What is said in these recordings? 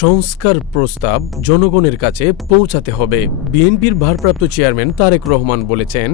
সংস্কার প্রস্তাব জনগণের কাছে পৌঁছাতে হবে। বিএনপির ভারপ্রাপ্ত চেয়ারম্যান তারেক রহমান বলেছেন,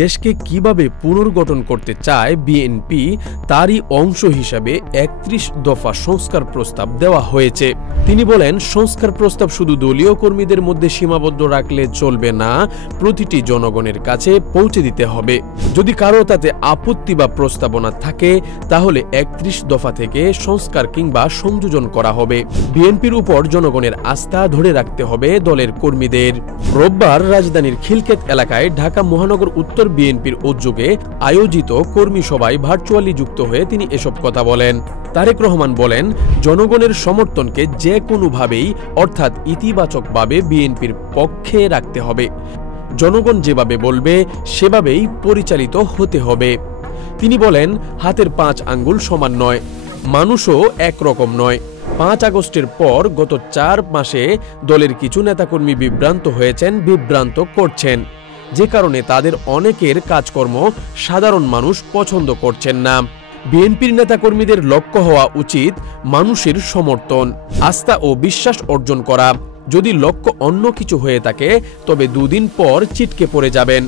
দেশকে কিভাবে পুনর্গঠন করতে চায় বিএনপি তারই অংশ হিসাবে ৩১ দফা সংস্কার প্রস্তাব দেওয়া হয়েছে। তিনি বলেন, সংস্কার প্রস্তাব শুধু দলীয় কর্মীদের মধ্যে সীমাবদ্ধ রাখলে চলবে না, প্রতিটি জনগণের কাছে পৌঁছে দিতে হবে। যদি কারো তাতে আপত্তি বা প্রস্তাবনা থাকে তাহলে ৩১ দফা থেকে সংস্কার কিংবা সংযোজন করা হবে। বিএনপির উপর জনগণের আস্থা ধরে রাখতে হবে দলের কর্মীদের। রোববার রাজধানীর খিলক্ষেত এলাকায় ঢাকা মহানগর উত্তর বিএনপির উদ্যোগে আয়োজিত কর্মী সভায় ভার্চুয়ালি যুক্ত হয়ে তিনি এসব কথা বলেন। তারেক রহমান বলেন, জনগণের সমর্থনকে যে কোনোভাবেই অর্থাৎ ইতিবাচকভাবে বিএনপির পক্ষে রাখতে হবে। জনগণ যেভাবে বলবে সেভাবেই পরিচালিত হতে হবে। তিনি বলেন, হাতের ৫ আঙ্গুল সমান নয়, মানুষও একরকম নয়। ৫ আগস্টের পর গত ৪ মাসে দলের কিছু নেতাকর্মী বিভ্রান্ত হয়েছেন, বিভ্রান্ত করছেন, যে কারণে তাদের অনেকের কাজকর্ম সাধারণ মানুষ পছন্দ করছেন না। বিএনপির নেতাকর্মীদের লক্ষ্য হওয়া উচিত মানুষের সমর্থন, আস্থা ও বিশ্বাস অর্জন করা। যদি লক্ষ্য অন্য কিছু হয়ে থাকে তবে দুদিন পর ছিটকে পড়ে যাবেন,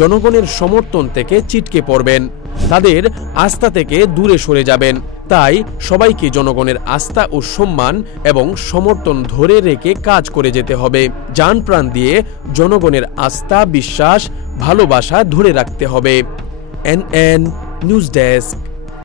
জনগণের সমর্থন থেকে ছিটকে পড়বেন, তাদের আস্থা থেকে দূরে সরে যাবেন। তাই সবাইকে জনগণের আস্থা ও সম্মান এবং সমর্থন ধরে রেখে কাজ করে যেতে হবে। জান প্রাণ দিয়ে জনগণের আস্থা, বিশ্বাস, ভালোবাসা ধরে রাখতে হবে। NN news desk.